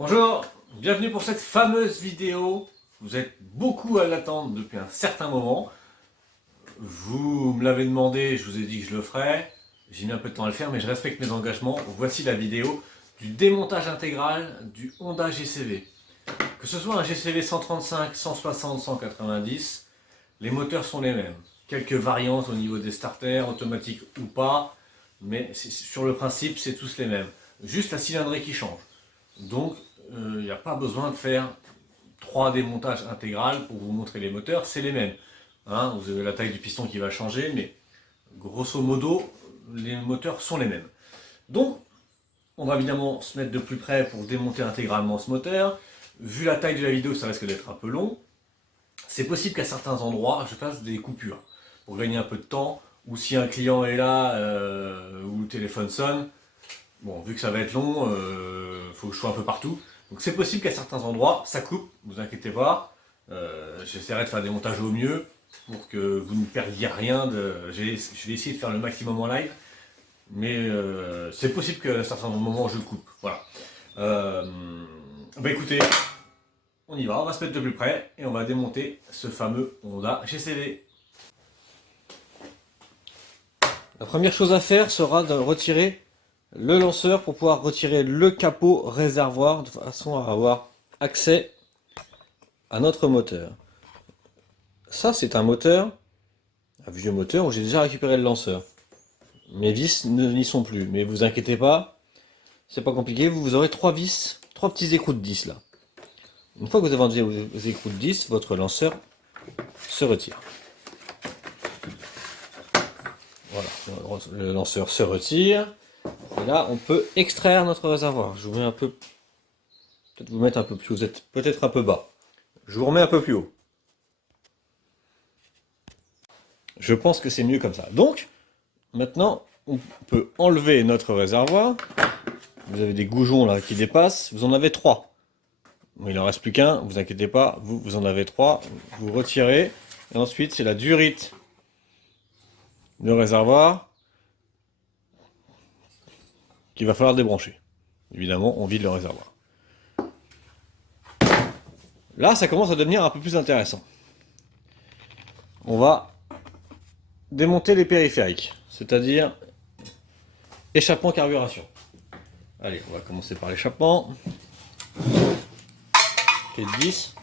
Bonjour, bienvenue pour cette fameuse vidéo. Vous êtes beaucoup à l'attendre depuis un certain moment. Vous me l'avez demandé, je vous ai dit que je le ferais. J'ai mis un peu de temps à le faire, mais je respecte mes engagements. Voici la vidéo du démontage intégral du Honda GCV. Que ce soit un GCV 135, 160, 190, les moteurs sont les mêmes. Quelques variantes au niveau des starters, automatiques ou pas, mais sur le principe, c'est tous les mêmes. Juste la cylindrée qui change. Donc, il n'y a pas besoin de faire 3 démontages intégrales pour vous montrer les moteurs, c'est les mêmes. Hein, vous avez la taille du piston qui va changer, mais grosso modo, les moteurs sont les mêmes. Donc, on va évidemment se mettre de plus près pour démonter intégralement ce moteur. Vu la taille de la vidéo, ça risque d'être un peu long. C'est possible qu'à certains endroits, je fasse des coupures pour gagner un peu de temps, ou si un client est là, ou le téléphone sonne. Bon, vu que ça va être long, faut que je sois un peu partout. Donc c'est possible qu'à certains endroits, ça coupe, ne vous inquiétez pas. J'essaierai de faire des montages au mieux pour que vous ne perdiez rien. Je vais essayer de faire le maximum en live. Mais c'est possible qu'à certains moments, je coupe. Voilà. Bah écoutez, on y va, on va se mettre de plus près et on va démonter ce fameux Honda GCV. La première chose à faire sera de retirer le lanceur pour pouvoir retirer le capot réservoir de façon à avoir accès à notre moteur. Ça, c'est un moteur, un vieux moteur où j'ai déjà récupéré le lanceur. Mes vis n'y sont plus, mais vous inquiétez pas, c'est pas compliqué, vous aurez 3 vis, 3 petits écrous de 10 là. Une fois que vous avez enlevé vos écrous de 10, votre lanceur se retire. Voilà, le lanceur se retire. Et là, on peut extraire notre réservoir. Je vous mets un peu, peut-être vous mettre un peu plus haut, vous êtes peut-être un peu bas. Je vous remets un peu plus haut. Je pense que c'est mieux comme ça. Donc, maintenant, on peut enlever notre réservoir. Vous avez des goujons là qui dépassent. Vous en avez 3. Il n'en reste plus qu'un, vous inquiétez pas. Vous en avez 3. Vous retirez. Et ensuite, c'est la durite de réservoir qu'il va falloir débrancher. Évidemment, on vide le réservoir. Là, ça commence à devenir un peu plus intéressant. On va démonter les périphériques, c'est-à-dire échappement carburation. Allez, on va commencer par l'échappement. Clé de 10.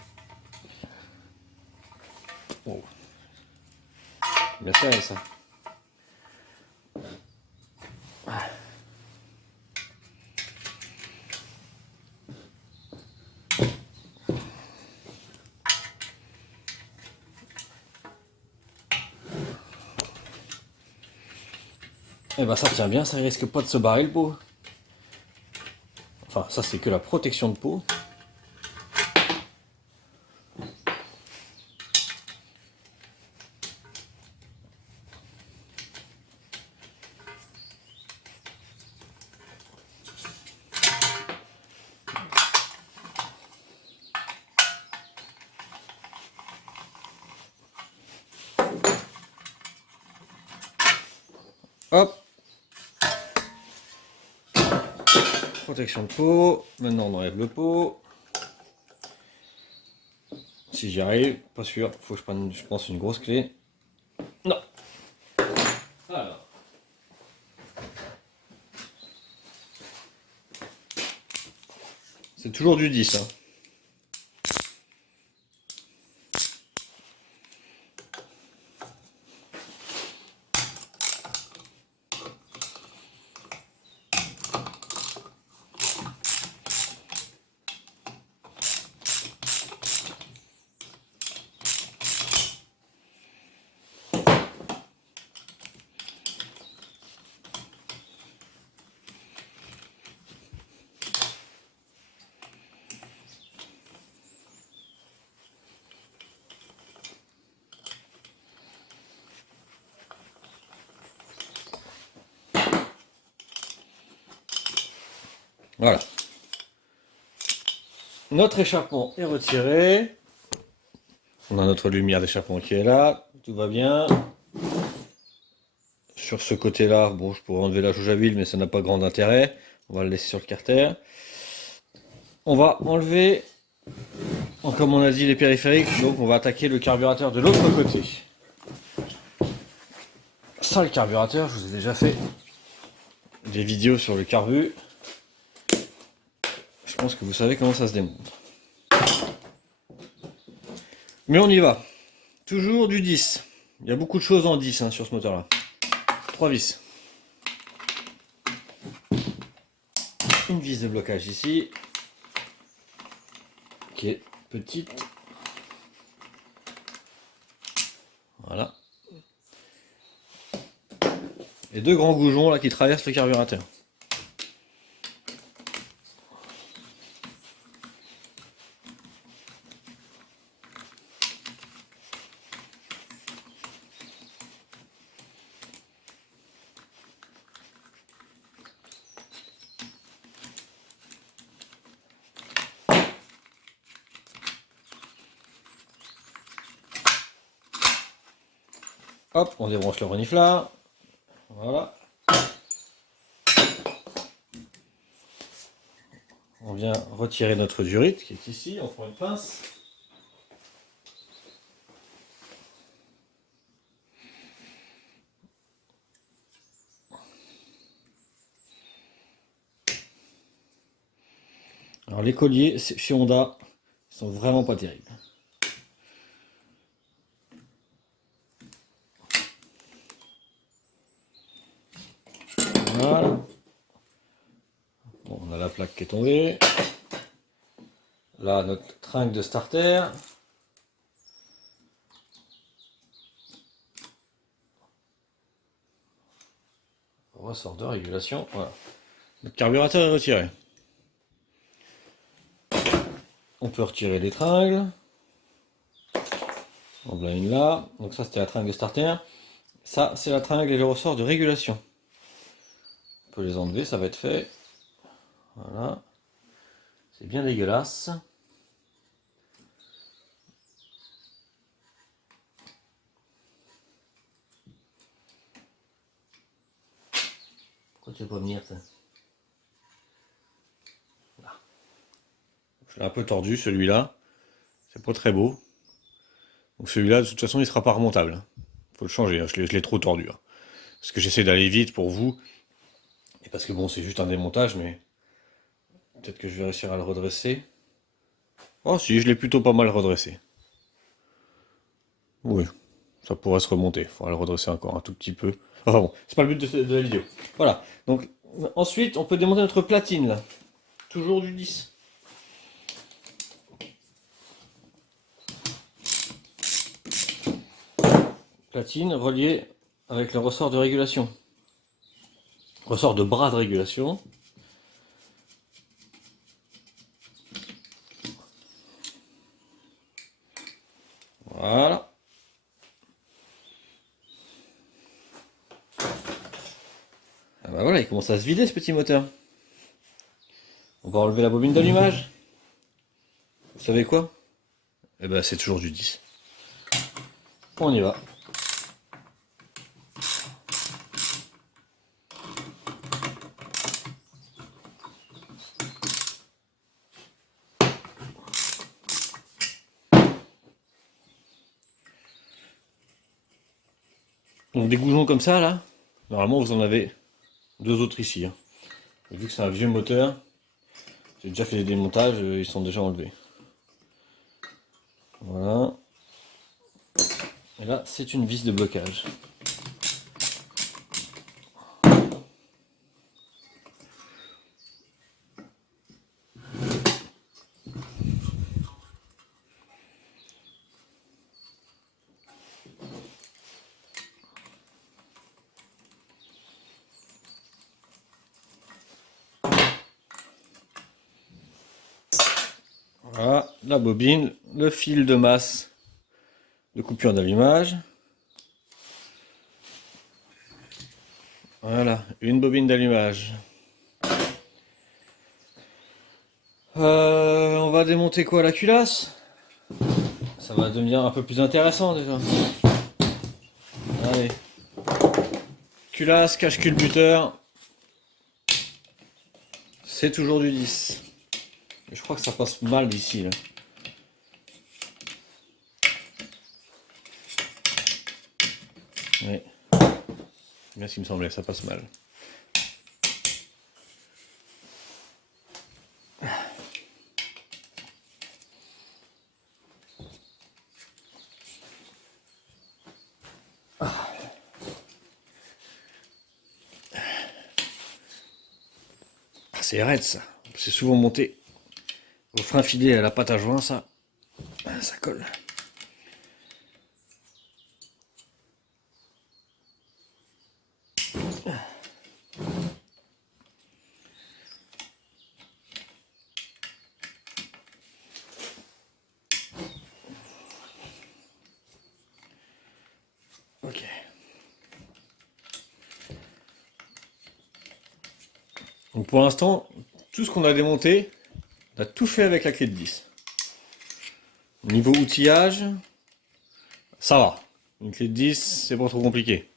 Oh. Bien serré ça. Eh ben ça tient bien, ça risque pas de se barrer le pot. Enfin, ça c'est que la protection de pot. Hop. Protection de pot. Maintenant on enlève le pot. Si j'y arrive, pas sûr. Faut que je prenne, je pense, une grosse clé. Non. Alors. C'est toujours du 10. Hein. Voilà. Notre échappement est retiré. On a notre lumière d'échappement qui est là. Tout va bien. Sur ce côté-là, bon, je pourrais enlever la jauge à huile, mais ça n'a pas grand intérêt. On va le laisser sur le carter. on va enlever, comme on a dit, les périphériques. Donc on va attaquer le carburateur de l'autre côté. Ça, le carburateur, je vous ai déjà fait des vidéos sur le carbu. Je pense que vous savez comment ça se démonte. Mais on y va. Toujours du 10. Il y a beaucoup de choses en 10 sur ce moteur-là. 3 vis. Une vis de blocage ici, qui est petite. Voilà. Et 2 grands goujons là qui traversent le carburateur. Hop, on débranche le reniflard. Voilà. On vient retirer notre durite qui est ici. On prend une pince. Alors les colliers chez Honda sont vraiment pas terribles. Voilà. Bon, on a la plaque qui est tombée. Là, notre tringle de starter. Ressort de régulation. Voilà. Notre carburateur est retiré. On peut retirer les tringles. On en a une là. Donc ça, c'était la tringle de starter. Ça, c'est la tringle et le ressort de régulation. On peut les enlever, ça va être fait. Voilà. C'est bien dégueulasse. Pourquoi tu veux pas venir, ça? Là. Je l'ai un peu tordu, celui-là. C'est pas très beau. Donc celui-là, de toute façon, il sera pas remontable. Faut le changer, hein. Je l'ai trop tordu. Hein. Parce que j'essaie d'aller vite pour vous. Et parce que bon, c'est juste un démontage, mais peut-être que je vais réussir à le redresser. Oh si, je l'ai plutôt pas mal redressé. Oui, ça pourrait se remonter. Il faudra le redresser encore un tout petit peu. Enfin bon, c'est pas le but de la vidéo. Voilà. Donc ensuite, on peut démonter notre platine là. Toujours du 10. Platine reliée avec le ressort de régulation. Ressort de bras de régulation. Voilà. Ah bah voilà, il commence à se vider ce petit moteur. On va enlever la bobine d'allumage. Vous savez quoi? Eh ben c'est toujours du 10. On y va. Donc des goujons comme ça là, normalement vous en avez 2 autres ici. Hein. Vu que c'est un vieux moteur, j'ai déjà fait des démontages, ils sont déjà enlevés. Voilà. Et là c'est une vis de blocage. Voilà, la bobine, le fil de masse de coupure d'allumage. Voilà, une bobine d'allumage. On va démonter quoi, la culasse? Ça va devenir un peu plus intéressant déjà. Allez. Culasse, cache-culbuteur. C'est toujours du 10. Je crois que ça passe mal d'ici là. Ouais. C'est bien ce qui me semblait, ça passe mal. C'est raide ça. C'est souvent monté au frein filé à la pâte à joint, ça colle. Ok. Donc pour l'instant, tout ce qu'on a démonté, on a tout fait avec la clé de 10. Niveau outillage, ça va. Une clé de 10, c'est pas trop compliqué.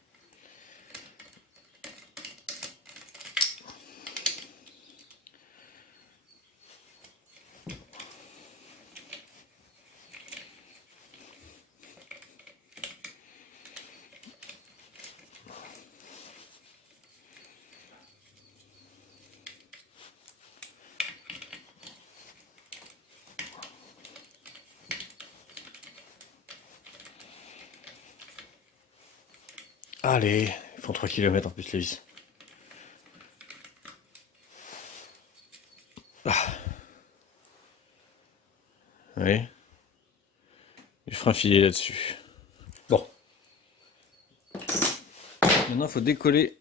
Allez, ils font 3 km en plus les vis. Ah. Oui. Je ferai un filet là-dessus. Bon. Maintenant, il faut décoller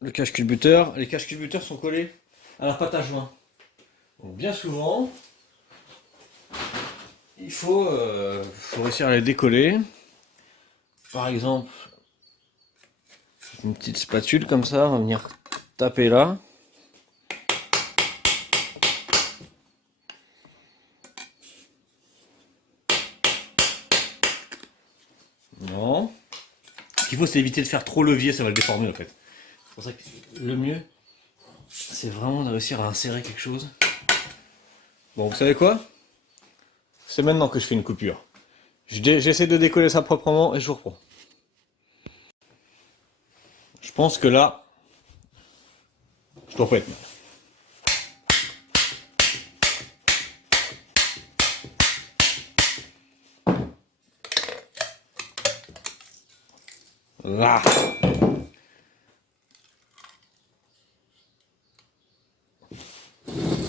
le cache-culbuteur. Les cache-culbuteurs sont collés à la pâte à joint. Donc, bien souvent, il faut réussir à les décoller. Par exemple, une petite spatule comme ça, on va venir taper là. Non. Ce qu'il faut, c'est éviter de faire trop levier, ça va le déformer en fait. C'est pour ça que le mieux, c'est vraiment de réussir à insérer quelque chose. Bon, vous savez quoi? C'est maintenant que je fais une coupure. J'essaie de décoller ça proprement et je vous reprends. Je pense que là, je dois pas être mal. Là.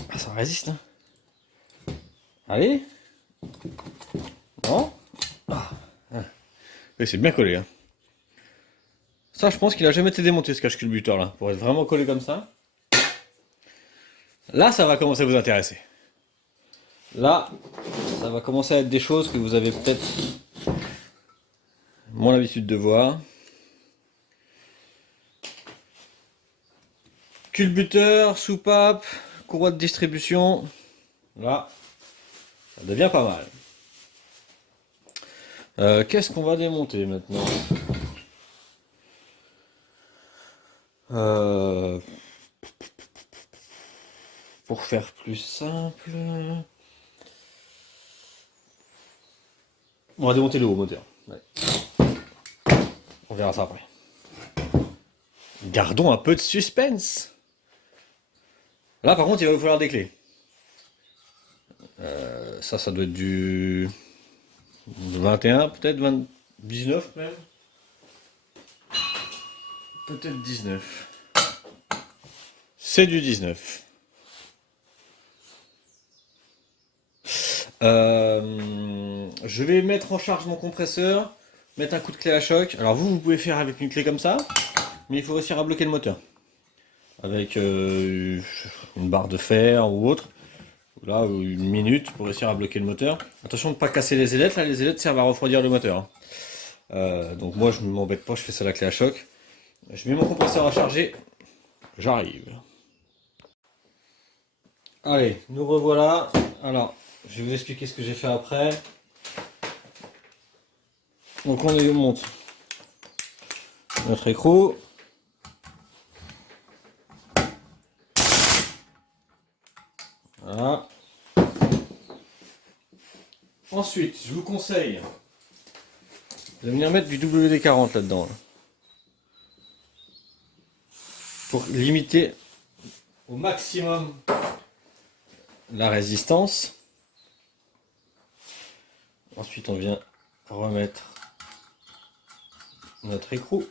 Ah, ça résiste, hein. Allez. Non. Ah. Oui, c'est bien collé, hein. Ça, je pense qu'il a jamais été démonté ce cache-culbuteur là, pour être vraiment collé comme ça. Là, ça va commencer à vous intéresser. Là, ça va commencer à être des choses que vous avez peut-être moins l'habitude de voir. Culbuteur, soupape, courroie de distribution. Là, ça devient pas mal. Qu'est-ce qu'on va démonter maintenant? Pour faire plus simple, on va démonter le haut moteur. Ouais. On verra ça après. Gardons un peu de suspense. Là, par contre, il va vous falloir des clés. Ça doit être du 21, peut-être 19 même. Peut-être 19. C'est du 19. Je vais mettre en charge mon compresseur, mettre un coup de clé à choc. Alors vous pouvez faire avec une clé comme ça, mais il faut réussir à bloquer le moteur. Avec une barre de fer ou autre. Là, une minute pour réussir à bloquer le moteur. Attention de ne pas casser les ailettes, là les ailettes servent à refroidir le moteur. Donc moi je ne m'embête pas, je fais ça à la clé à choc. Je mets mon compresseur à charger, j'arrive. Allez, nous revoilà. Alors, je vais vous expliquer ce que j'ai fait après. Donc on monte notre écrou. Voilà. Ensuite, je vous conseille de venir mettre du WD-40 là-dedans. Pour limiter au maximum la résistance. Ensuite, on vient remettre notre écrou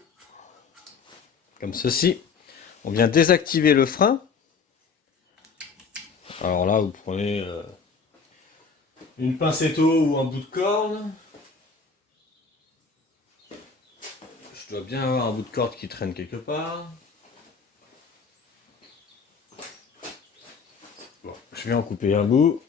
comme ceci. On vient désactiver le frein. Alors là, vous prenez une pincetto ou un bout de corne. Je dois bien avoir un bout de corde qui traîne quelque part. Bon, je vais en couper un bout.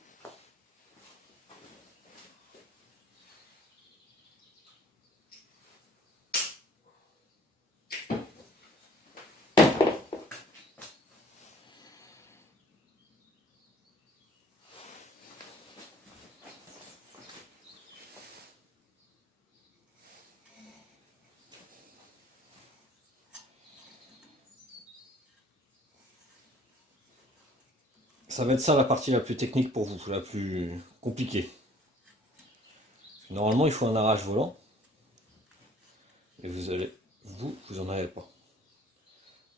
Ça va être ça la partie la plus technique pour vous, la plus compliquée. Normalement, il faut un arrache volant. Et vous en avez pas.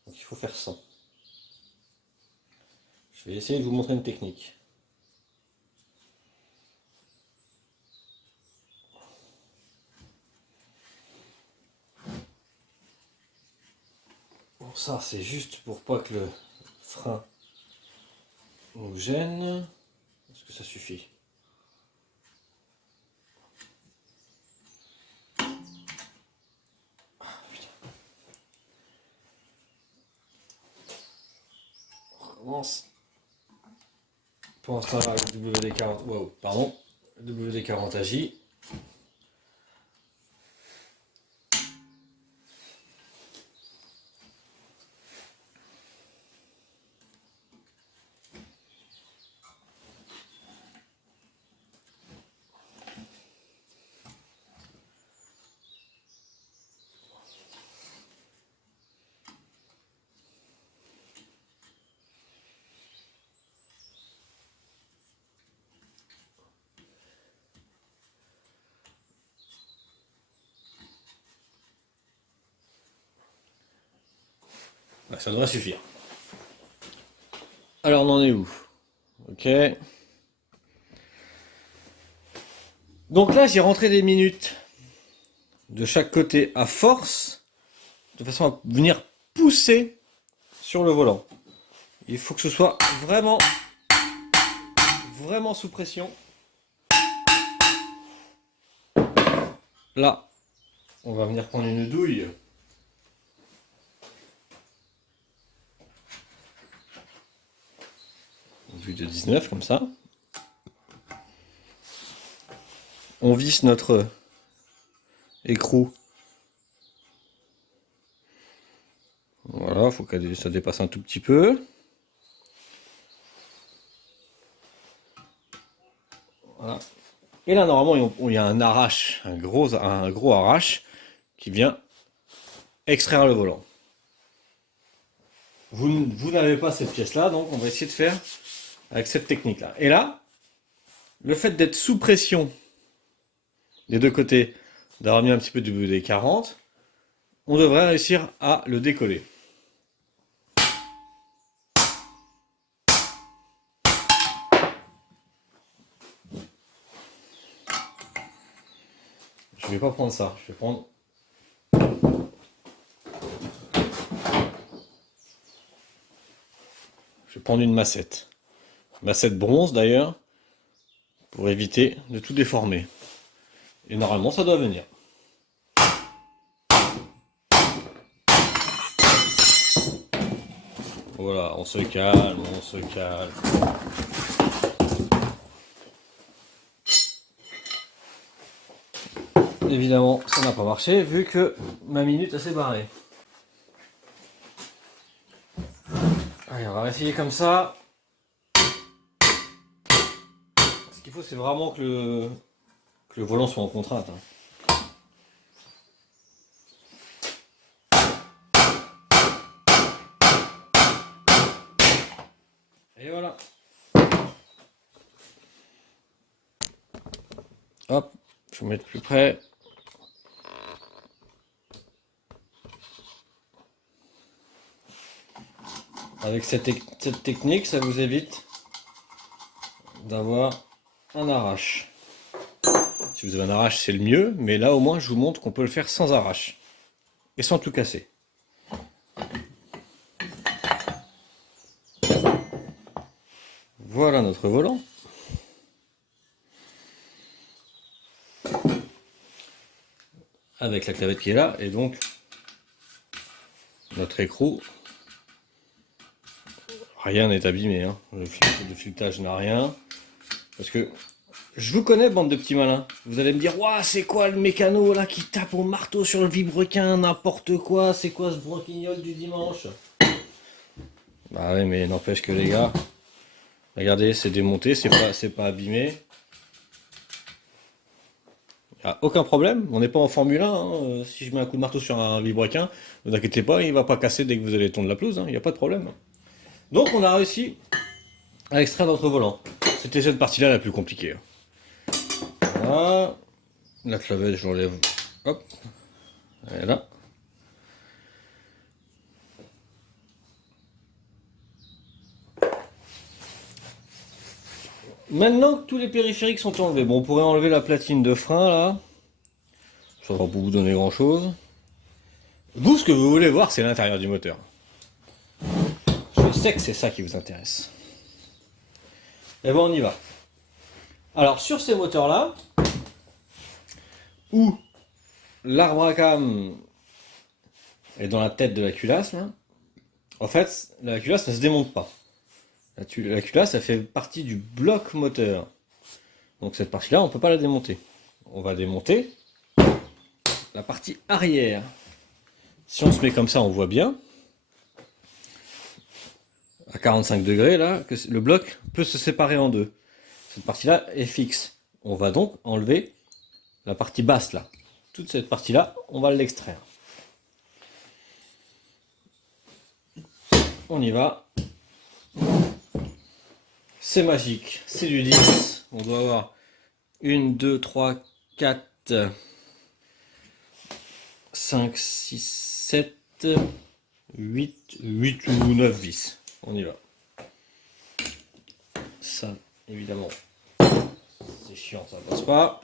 Donc il faut faire ça. Je vais essayer de vous montrer une technique. Bon, ça c'est juste pour pas que le frein nous gêne. Est-ce que ça suffit? On recommence. Pour l'instant, le WD-40, wow, pardon, le WD-40 agit. Bah, ça devrait suffire. Alors on en est où? Ok. Donc là j'ai rentré des minutes de chaque côté à force, de façon à venir pousser sur le volant. Il faut que ce soit vraiment sous pression. Là, on va venir prendre une douille. Une douille de 19 comme ça. On visse notre écrou. Voilà, il faut que ça dépasse un tout petit peu. Voilà. Et là, normalement, il y a un arrache, un gros arrache qui vient extraire le volant. Vous n'avez pas cette pièce-là, donc on va essayer de faire avec cette technique-là. Et là, le fait d'être sous pression des deux côtés, d'avoir mis un petit peu de WD-40, on devrait réussir à le décoller. Je vais pas prendre ça, je vais prendre une massette. Massette bronze d'ailleurs, pour éviter de tout déformer. Et normalement ça doit venir. Voilà, on se calme, on se calme. Évidemment, ça n'a pas marché vu que ma minute s'est barrée. Allez, on va essayer comme ça. Ce qu'il faut, c'est vraiment que le volant soit en contrainte. Et voilà. Hop, je vais vous mettre plus près. Avec cette technique, ça vous évite d'avoir un arrache. Si vous avez un arrache, c'est le mieux, mais là au moins je vous montre qu'on peut le faire sans arrache et sans tout casser. Voilà notre volant. Avec la clavette qui est là, et donc notre écrou. Rien n'est abîmé, hein. Le filetage n'a rien. Parce que je vous connais, bande de petits malins. Vous allez me dire, ouah, c'est quoi le mécano là qui tape au marteau sur le vilebrequin, n'importe quoi, c'est quoi ce broquignol du dimanche? Bah ouais, mais n'empêche que les gars, regardez, c'est démonté, c'est pas abîmé. Y a aucun problème, on n'est pas en Formule 1, hein. Si je mets un coup de marteau sur un vilebrequin, ne vous inquiétez pas, il va pas casser dès que vous allez tondre la pelouse, il n'y a pas de problème. Donc on a réussi à extraire notre volant. C'était cette partie-là la plus compliquée. Voilà. La clavette, je l'enlève. Hop. Voilà. Maintenant que tous les périphériques sont enlevés, bon, on pourrait enlever la platine de frein là. Ça va pas vous donner grand chose. Vous, ce que vous voulez voir, c'est l'intérieur du moteur. Je sais que c'est ça qui vous intéresse. Et bon, on y va. Alors, sur ces moteurs-là, où l'arbre à cam est dans la tête de la culasse, là, en fait, la culasse ne se démonte pas. La culasse, ça fait partie du bloc moteur. Donc cette partie-là, on ne peut pas la démonter. On va démonter la partie arrière. Si on se met comme ça, on voit bien, à 45 degrés, là, que le bloc peut se séparer en deux. Cette partie-là est fixe. On va donc enlever la partie basse, là. Toute cette partie-là, on va l'extraire. On y va. C'est magique, c'est du 10. On doit avoir 1, 2, 3, 4, 5, 6, 7, 8 ou 9 vis. On y va. Ça, évidemment, c'est chiant, ça passe pas.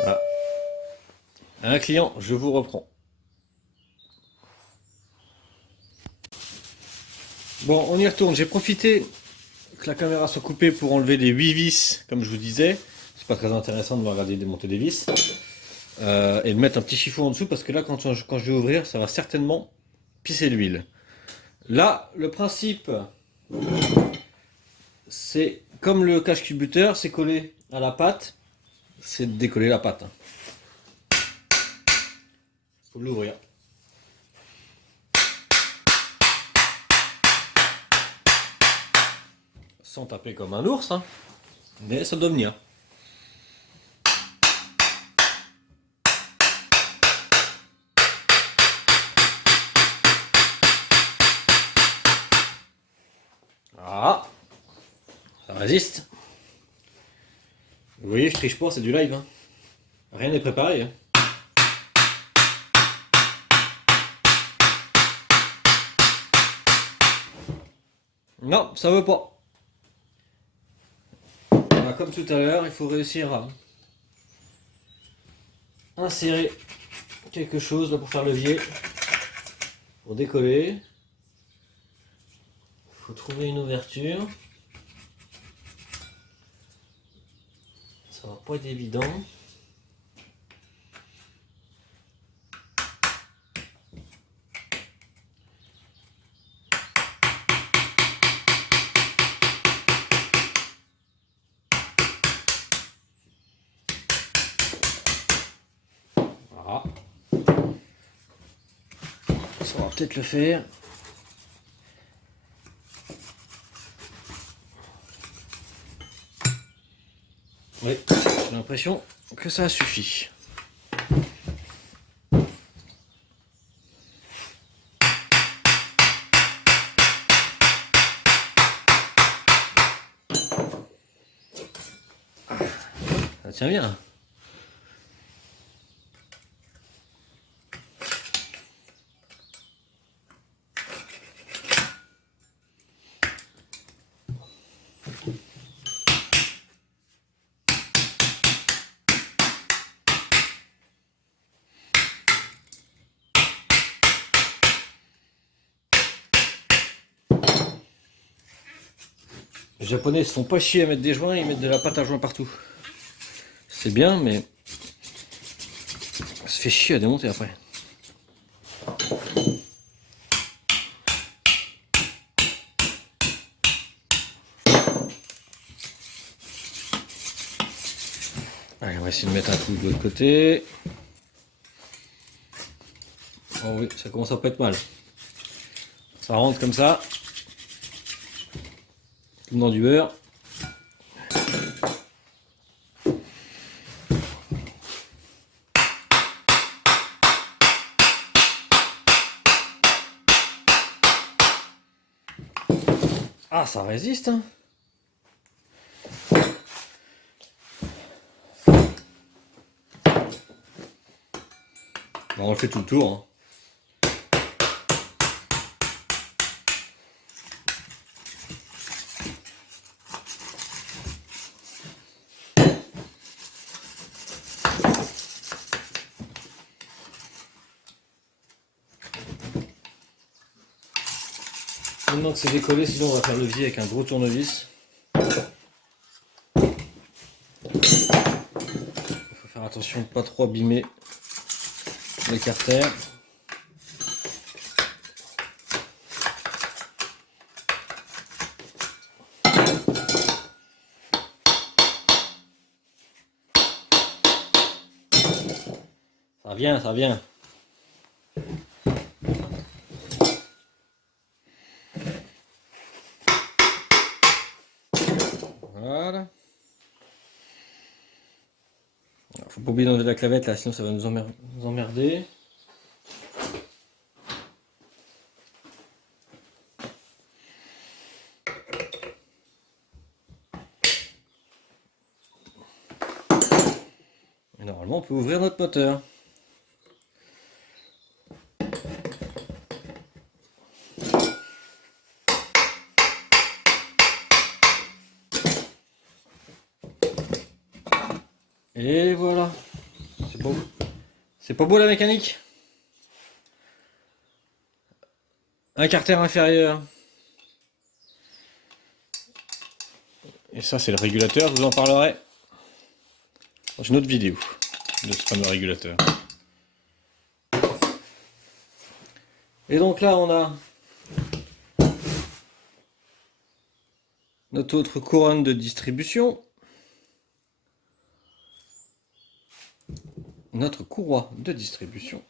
Voilà. Un client, je vous reprends. Bon, on y retourne. J'ai profité que la caméra soit coupée pour enlever les 8 vis, comme je vous disais. C'est pas très intéressant de me regarder démonter des vis. Et de mettre un petit chiffon en dessous, parce que là, quand je vais ouvrir, ça va certainement pisser l'huile. Là, le principe, c'est comme le cache-cubuteur, c'est collé à la pâte, c'est de décoller la pâte. Faut l'ouvrir. Sans taper comme un ours, hein, mais ça doit venir. Ah, ça résiste. Vous voyez, je triche pas, c'est du live. Hein. Rien n'est préparé. Hein. Non, ça veut pas. Alors, comme tout à l'heure, il faut réussir à insérer quelque chose là pour faire levier, pour décoller. Il faut trouver une ouverture. Ça va pas être évident. Voilà. Ça va peut-être le faire. Oui, j'ai l'impression que ça suffit. Ça tient bien. Les Japonais ne se font pas chier à mettre des joints, ils mettent de la pâte à joint partout. C'est bien, mais ça se fait chier à démonter après. Allez, on va essayer de mettre un coup de l'autre côté. Oh oui, ça commence à pas être mal. Ça rentre comme ça. Comme dans du beurre. Ah, ça résiste, hein. Bon, on le fait tout le tour, hein. Maintenant que c'est décollé, sinon on va faire levier avec un gros tournevis. Il faut faire attention de ne pas trop abîmer l'écarter. Ça vient, ça vient. Voilà. Faut pas oublier d'enlever la clavette là, sinon ça va nous emmerder. Et normalement on peut ouvrir notre moteur. Et voilà. C'est beau. C'est pas beau la mécanique? Un carter inférieur. Et ça c'est le régulateur, je vous en parlerai dans une autre vidéo de ce fameux régulateur. Et donc là on a notre autre couronne de distribution. Notre courroie de distribution.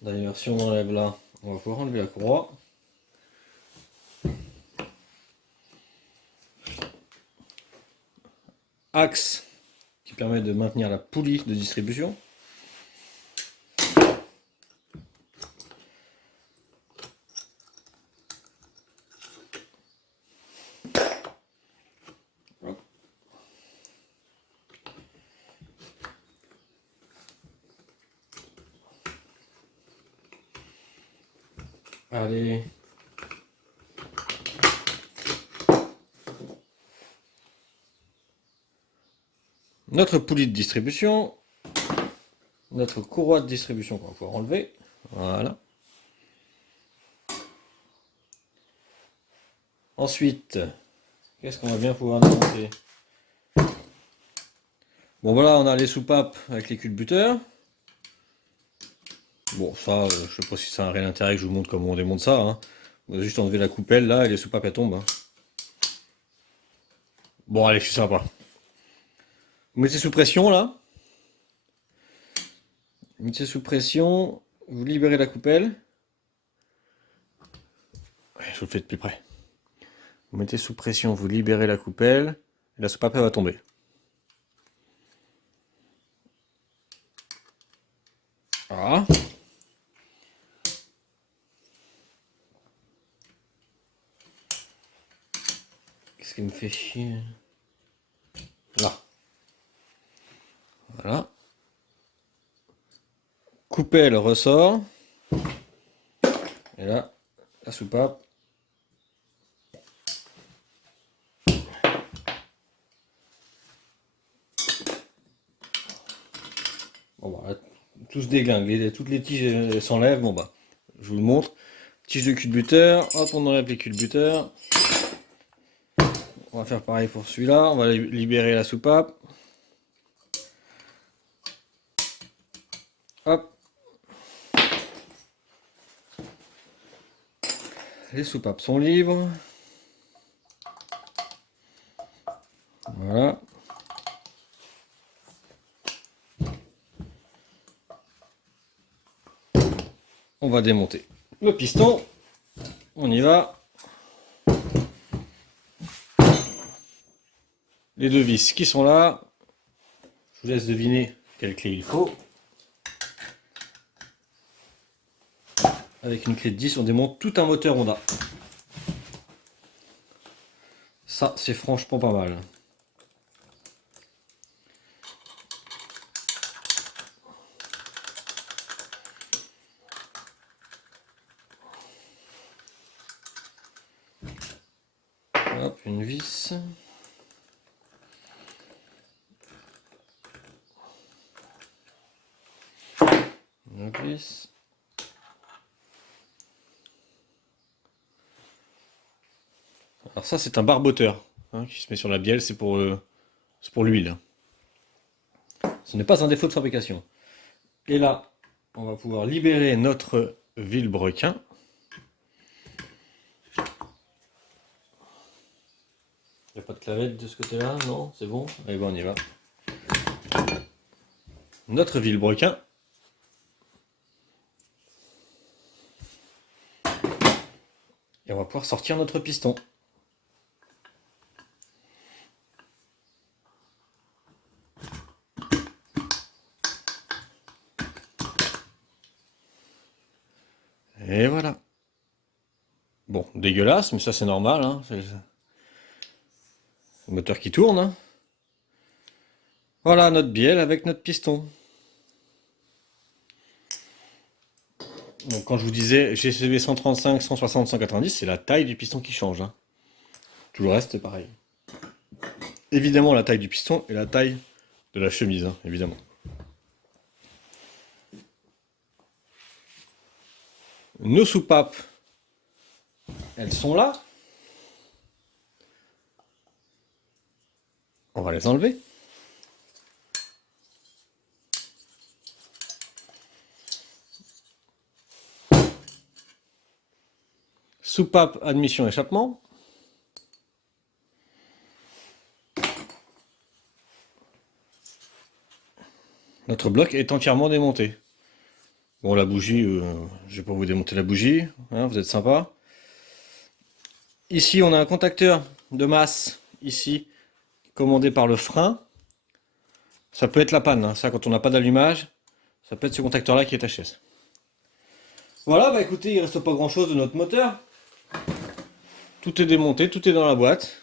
D'ailleurs, si on enlève là, on va pouvoir enlever la courroie. Axe qui permet de maintenir la poulie de distribution. Allez. Notre poulie de distribution. Notre courroie de distribution qu'on va pouvoir enlever. Voilà. Ensuite, qu'est-ce qu'on va bien pouvoir démonter? Bon voilà, on a les soupapes avec les culbuteurs. Bon ça, je sais pas si ça a un réel intérêt que je vous montre comment on démonte ça. Hein. On va juste enlever la coupelle là et les soupapes elles tombent. Hein. Bon allez, je suis sympa. Vous mettez sous pression là. Vous mettez sous pression, vous libérez la coupelle. Ouais, je vous le fais de plus près. Vous mettez sous pression, vous libérez la coupelle. la soupape elle va tomber. Voilà. Qu'est-ce qui me fait chier? Là. Voilà. Coupelle ressort. Et là, la soupape. Bon bah, tout se déglingue, toutes les tiges s'enlèvent. Bon bah, je vous le montre. Tige de culbuteur, hop, on enlève les culbuteurs. On va faire pareil pour celui-là. On va libérer la soupape. Hop. Les soupapes sont libres. Voilà. On va démonter le piston. On y va. Les deux vis qui sont là. Je vous laisse deviner quelle clé il faut. Avec une clé de 10, on démonte tout un moteur Honda. Ça, c'est franchement pas mal. Hop, une vis. Une autre vis. Alors ça, c'est un barboteur hein, qui se met sur la bielle, c'est pour l'huile. Ce n'est pas un défaut de fabrication. Et là, on va pouvoir libérer notre vilebrequin. Il n'y a pas de clavette de ce côté-là, non? C'est bon? Allez, bon, on y va. Notre vilebrequin. Et on va pouvoir sortir notre piston. Et voilà. Bon, dégueulasse, mais ça c'est normal. Hein. C'est le moteur qui tourne. Hein. Voilà notre bielle avec notre piston. Donc quand je vous disais GCV 135, 160, 190, c'est la taille du piston qui change. Hein. Tout le reste c'est pareil. Évidemment la taille du piston et la taille de la chemise, hein, évidemment. Nos soupapes, elles sont là. On va les enlever. Soupape, admission, échappement. Notre bloc est entièrement démonté. Bon, la bougie, je vais pas vous démonter la bougie, hein, vous êtes sympa. Ici, on a un contacteur de masse, ici, commandé par le frein. Ça peut être la panne, hein, ça quand on n'a pas d'allumage, ça peut être ce contacteur-là qui est HS. Voilà, bah écoutez, il reste pas grand-chose de notre moteur. Tout est démonté, tout est dans la boîte.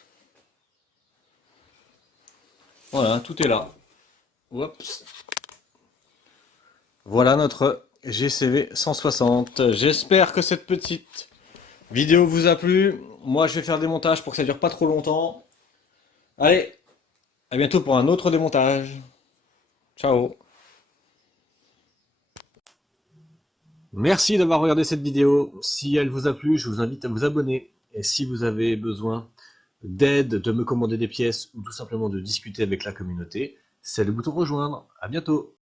Voilà, tout est là. Oups. Voilà notre GCV 160. J'espère que cette petite vidéo vous a plu. Moi, je vais faire des montages pour que ça dure pas trop longtemps. Allez, à bientôt pour un autre démontage. Ciao. Merci d'avoir regardé cette vidéo. Si elle vous a plu, je vous invite à vous abonner. Et si vous avez besoin d'aide, de me commander des pièces ou tout simplement de discuter avec la communauté, c'est le bouton rejoindre. À bientôt.